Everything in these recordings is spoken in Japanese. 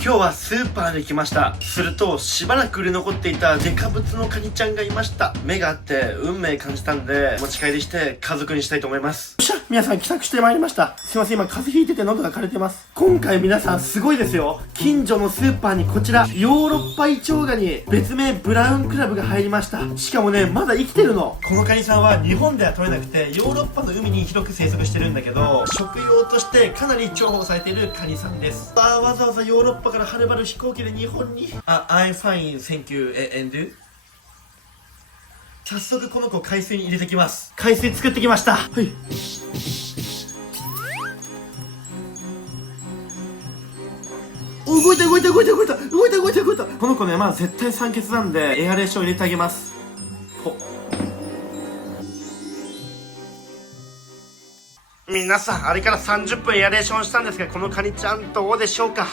今日はスーパーで来ました。するとしばらく売れ残っていたデカブツのカニちゃんがいました。目があって運命感じたんで持ち帰りして家族にしたいと思います。よっしゃ、皆さん帰宅してまいりました。すいません、今風邪ひいてて喉が枯れてます。今回皆さんすごいですよ。近所のスーパーにこちらヨーロッパイチョウガニ、別名ブラウンクラブが入りました。しかもね、まだ生きてるの。このカニさんは日本では取れなくてヨーロッパの海に広く生息してるんだけど、食用としてかなり重宝されているカニさんです。わざわざヨーロッパからはるばる飛行機で日本に。I'm fine, thank you, and you? 早速この子海水に入れてきます。海水作ってきました。はい。動いた。この子ね、まあ絶対酸欠なんでエアレーション入れてあげます。皆さん、あれから30分エアレーションしたんですが、このカニちゃんどうでしょうか。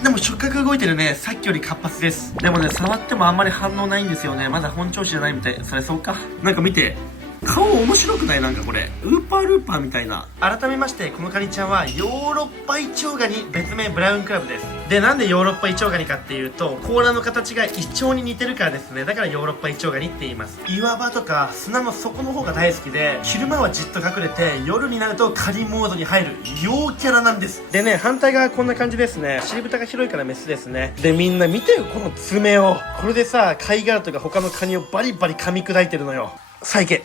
でも触覚動いてるね。さっきより活発です。でもね、触ってもあんまり反応ないんですよね。まだ本調子じゃないみたい。それそうか。なんか見て、顔面白くない？なんかこれウーパールーパーみたいな。改めまして、このカニちゃんはヨーロッパイチョウガニ、別名ブラウンクラブです。で、なんでヨーロッパイチョウガニかっていうと、甲羅の形がイチョウに似てるからですね。だからヨーロッパイチョウガニって言います。岩場とか砂の底の方が大好きで、昼間はじっと隠れて、夜になると狩りモードに入る陽キャラなんです。でね、反対側こんな感じですね。尻蓋が広いからメスですね。で、みんな見てよ、この爪を。これでさ、貝殻とか他のカニをバリバリ噛み砕いてるのよ。さあ行け。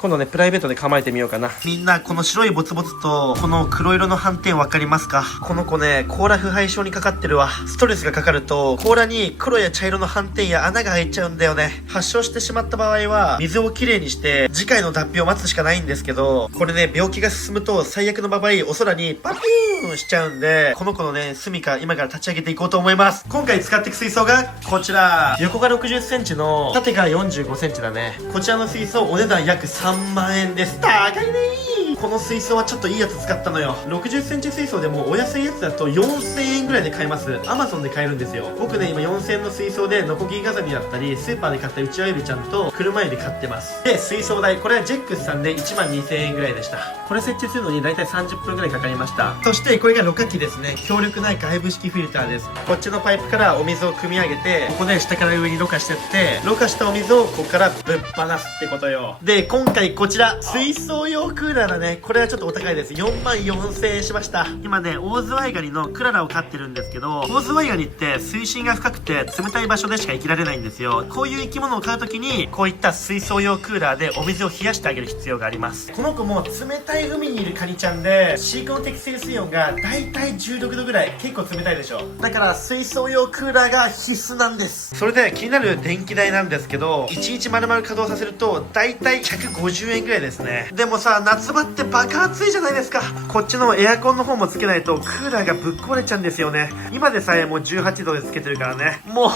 今度ね、プライベートで構えてみようかな。みんな、この白いボツボツと、この黒色の斑点わかりますか？この子ね、甲羅腐敗症にかかってるわ。ストレスがかかると、甲羅に黒や茶色の斑点や穴が開いちゃうんだよね。発症してしまった場合は、水をきれいにして、次回の脱皮を待つしかないんですけど、これね、病気が進むと、最悪の場合、お空にパピューンしちゃうんで、この子のね、住処今から立ち上げていこうと思います。今回使っていく水槽が、こちら。横が60センチの、縦が45センチだね。こちらの水槽、お値段約3万円です。高いねー。この水槽はちょっといいやつ使ったのよ。60センチ水槽でもお安いやつだと4000円ぐらいで買えます。アマゾンで買えるんですよ。僕ね、今4000円の水槽でノコギリガザミだったり、スーパーで買ったウチワエビちゃんと車エビ買ってます。で、水槽代、これはジェックスさんで1万2000円ぐらいでした。これ設置するのにだいたい30分ぐらいかかりました。そしてこれがろ過器ですね。強力な外部式フィルターです。こっちのパイプからお水を汲み上げて、ここで下から上にろ過してって、ろ過したお水をここからぶっ放すってことよ。で、今回こちら水槽用クーラーだね。これはちょっとお高いです。4万4000円しました。今ね、オオズワイガニのクララを飼ってるんですけど、オオズワイガニって水深が深くて冷たい場所でしか生きられないんですよ。こういう生き物を飼うときにこういった水槽用クーラーでお水を冷やしてあげる必要があります。この子も冷たい海にいるカニちゃんで、飼育の適正水温がだいたい16度ぐらい。結構冷たいでしょ。だから水槽用クーラーが必須なんです。それで気になる電気代なんですけど、1日丸々稼働させるとだいたい150円ぐらいですね。でもさ、夏場ってバカ暑いじゃないですか。こっちのエアコンの方もつけないとクーラーがぶっ壊れちゃうんですよね。今でさえもう18度でつけてるからね。もう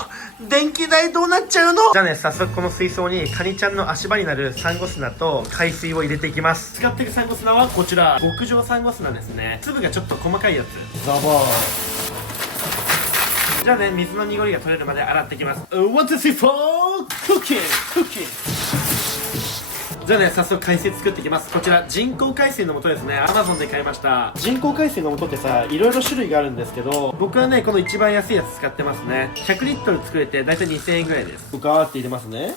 電気代どうなっちゃうの。じゃあね、早速この水槽にカニちゃんの足場になるサンゴ砂と海水を入れていきます。使っていくサンゴ砂はこちら極上サンゴ砂ですね。粒がちょっと細かいやつ。ザバー。じゃあね、水の濁りが取れるまで洗っていきます。1、2、3、4、クッキンじゃあね、早速海水作っていきます。こちら人工海水の素ですね。アマゾンで買いました。人工海水の素ってさ、いろいろ種類があるんですけど、僕はね、この一番安いやつ使ってますね。100リットル作れてだいたい2000円ぐらいです。ガーって入れますね。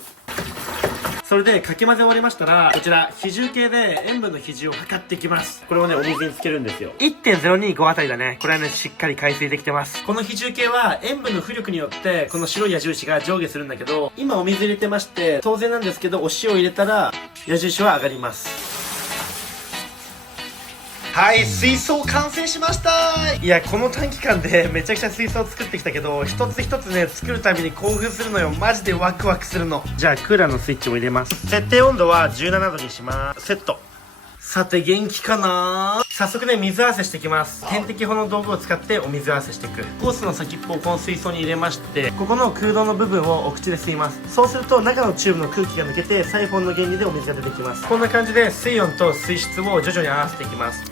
それでかき混ぜ終わりましたら、こちら比重計で塩分の比重を測っていきます。これをね、お水につけるんですよ。 1.025 あたりだね。これはね、しっかり海水できてます。この比重計は塩分の浮力によってこの白い矢印が上下するんだけど、今お水入れてまして、当然なんですけどお塩を入れたら矢印は上がります。はい、水槽完成しました。いや、この短期間でめちゃくちゃ水槽作ってきたけど、一つ一つね、作るたびに興奮するのよ。マジでワクワクするの。じゃあクーラーのスイッチを入れます。設定温度は17度にします。セット。さて元気かな。早速ね、水合わせしていきます。点滴法の道具を使ってお水合わせしていく。ホースの先っぽをこの水槽に入れまして、ここの空洞の部分をお口で吸います。そうすると中のチューブの空気が抜けて、サイフォンの原理でお水が出てきます。こんな感じで水温と水質を徐々に合わせていきます。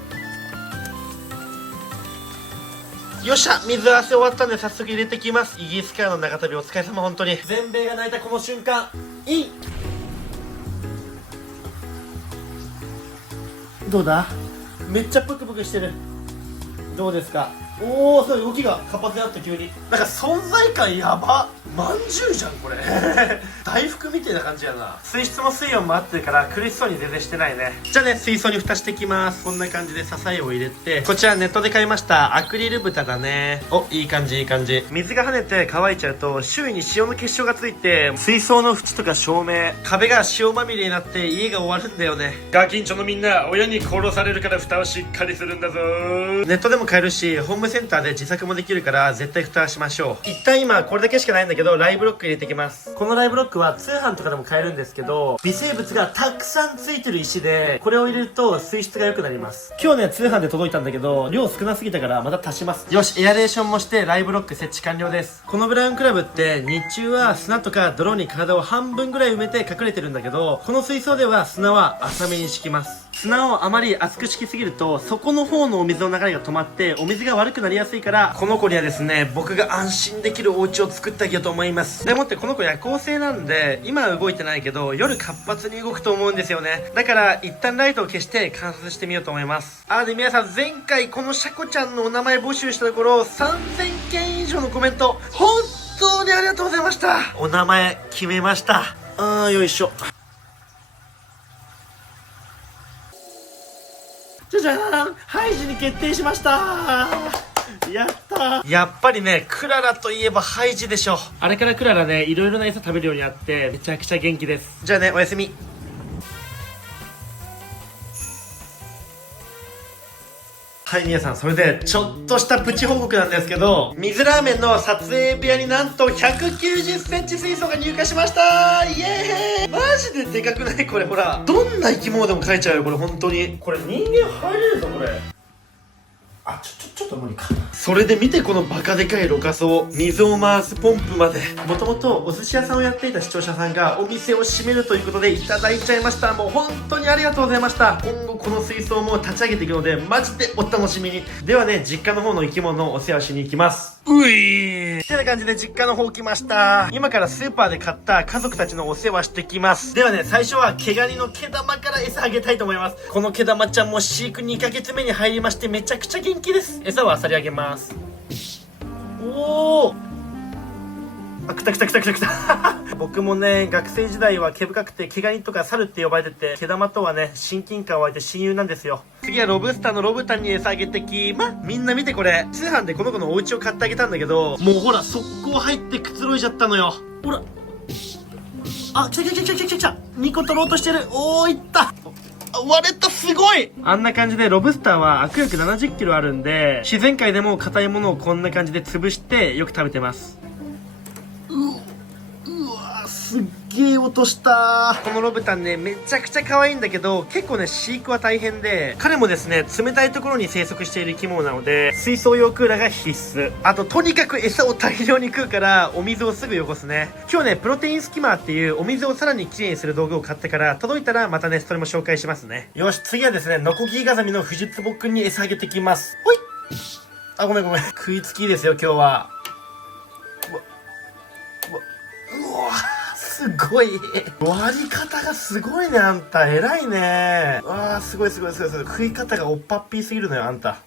よっしゃ、水合わせ終わったんで早速入れてきます。イギリスからの長旅お疲れ様。本当に全米が泣いたこの瞬間、いい。どうだ。めっちゃプクプクしてる。どうですか。おお、すごい動きが活発になった急に。なんか存在感やば。まんじゅうじゃんこれ大福みたいな感じやな。水質も水温も合ってるから苦しそうに全然してないね。じゃあね、水槽に蓋していきます。こんな感じで支えを入れて、こちらネットで買いましたアクリル蓋だね。お、いい感じいい感じ。水が跳ねて乾いちゃうと周囲に塩の結晶がついて、水槽の縁とか照明、壁が塩まみれになって家が終わるんだよね。ガキンチョのみんな、親に殺されるから蓋をしっかりするんだぞ。ネットでも買えるし、ホームセンターで自作もできるから絶対蓋はしましょう。一旦今これだけしかないんだけど、ライブロック入れていきます。このライブロックは通販とかでも買えるんですけど、微生物がたくさんついてる石で、これを入れると水質が良くなります。今日ね、通販で届いたんだけど、量少なすぎたからまた足します。よし、エアレーションもしてライブロック設置完了です。このブラウンクラブって日中は砂とか泥に体を半分ぐらい埋めて隠れてるんだけど、この水槽では砂は浅めに敷きます。砂をあまり厚く敷きすぎると、底の方のお水の流れが止まってお水が悪くなりやすいから、この子にはですね、僕が安心できるお家を作ってあげようと思います。でもってこの子夜行性なんで、今は動いてないけど夜活発に動くと思うんですよね。だから一旦ライトを消して観察してみようと思います。で皆さん、前回このシャコちゃんのお名前募集したところ3000件以上のコメント本当にありがとうございました。お名前決めました。よいしょ。じゃじゃーん、ハイジに決定しました。やったー。やっぱりね、クララといえばハイジでしょ。あれからクララね、いろいろな餌食べるようになってめちゃくちゃ元気です。じゃあね、おやすみ。はい、皆さん、それでちょっとしたプチ報告なんですけど、水ラーメンの撮影部屋になんと190センチ水槽が入荷しました。イエーイ。マジででかくない？これほら、どんな生き物でも飼えちゃうよこれ。本当にこれ人間入れるぞこれ。ちょっと無理か。それで見てこのバカでかいろ過槽、水を回すポンプまで。もともとお寿司屋さんをやっていた視聴者さんがお店を閉めるということでいただいちゃいました。もう本当にありがとうございました。今後この水槽も立ち上げていくのでマジでお楽しみに。ではね、実家の方の生き物のお世話しに行きます。ってな感じで実家の方来ました。今からスーパーで買った家族たちのお世話してきます。ではね、最初は毛ガニの毛玉から餌あげたいと思います。この毛玉ちゃんも飼育2ヶ月目に入りまして、めちゃくちゃ元気です。餌はアサリあげます。おお、来た僕もね、学生時代は毛深くて毛ガニとか猿って呼ばれてて、毛玉とはね、親近感湧いて親友なんですよ。次はロブスターのロブタンに餌あげてきみんな見てこれ。通販でこの子のお家を買ってあげたんだけど、もうほら速攻入ってくつろいじゃったのよ。ほら、来た2個取ろうとしてる。いった割れた。すごい。あんな感じでロブスターは握力70キロあるんで、自然界でも硬いものをこんな感じで潰してよく食べてます。すっげえ音した。このロブタンね、めちゃくちゃ可愛いんだけど、結構ね、飼育は大変で、彼もですね、冷たいところに生息している生き物なので、水槽用クーラーが必須。あと、とにかく餌を大量に食うから、お水をすぐ汚すね。今日ね、プロテインスキマーっていうお水をさらにきれいにする道具を買ってから、届いたらまたね、それも紹介しますね。よし、次はですね、ノコギリガザミのフジツボくんに餌あげてきます。ほい。ごめん。食いつきですよ、今日は。うわすごい。割り方がすごいね、あんた。偉いね。すごい。食い方がおっぱっぴーすぎるのよ、あんた。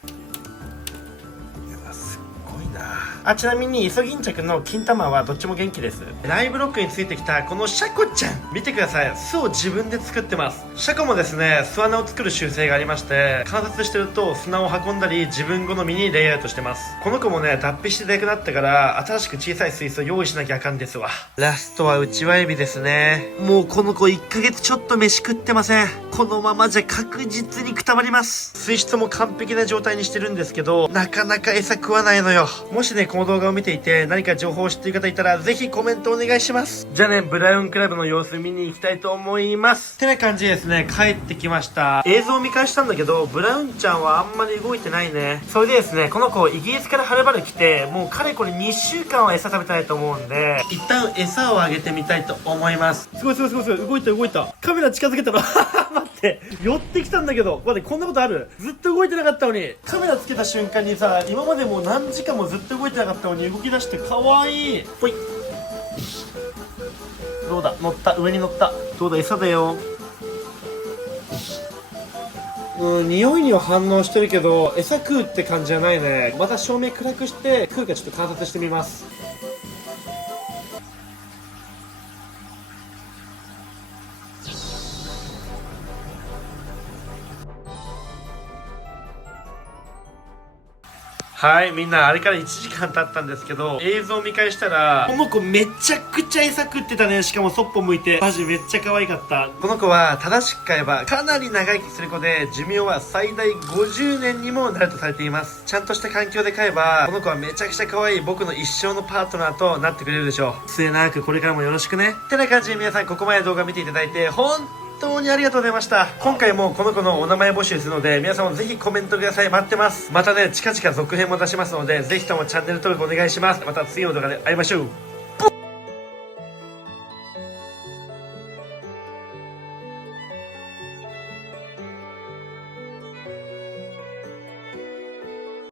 すっごいな。ちなみにイソギンチャクの金玉はどっちも元気です。ライブロックについてきたこのシャコちゃん、見てください。巣を自分で作ってます。シャコもですね、巣穴を作る習性がありまして、観察してると砂を運んだり自分好みにレイアウトしてます。この子もね、脱皮してでかくなったから新しく小さい水槽用意しなきゃあかんですわ。ラストはウチワエビですね。もうこの子1ヶ月ちょっと飯食ってません。このままじゃ確実にくたばります。水質も完璧な状態にしてるんですけど、なかなか餌食わないのよ。もしね、この動画を見ていて何か情報を知っている方いたらぜひコメントお願いします。じゃあね、ブラウンクラブの様子見に行きたいと思います。ってな感じでですね、帰ってきました。映像を見返したんだけど、ブラウンちゃんはあんまり動いてないね。それでですね、この子イギリスからはるばる来て、もうかれこれ2週間は餌食べたいと思うんで、一旦餌をあげてみたいと思います。すごい。動いた。カメラ近づけたら待って、寄ってきたんだけど、待って、こんなことある？ずっと動いてなかったのに、カメラつけた瞬間にさ、今までもう何時間もずっと動いてなかったのに動き出して可愛い。ぽい。どうだ、乗った、上に乗った。どうだ、餌だよ。匂いには反応してるけど、餌食うって感じじゃないね。また照明暗くして食うかちょっと観察してみます。はい、みんなあれから1時間経ったんですけど、映像を見返したら、この子めちゃくちゃ餌食ってたね。しかもそっぽ向いて。マジめっちゃ可愛かった。この子は正しく飼えばかなり長生きする子で、寿命は最大50年にもなるとされています。ちゃんとした環境で飼えば、この子はめちゃくちゃ可愛い僕の一生のパートナーとなってくれるでしょう。末永くこれからもよろしくね。ってな感じで皆さんここまで動画見ていただいて、本当にありがとうございました。今回もこの子のお名前募集するので、皆さんもぜひコメントください。待ってます。またね、近々続編も出しますので、ぜひともチャンネル登録お願いします。また次の動画で会いましょう。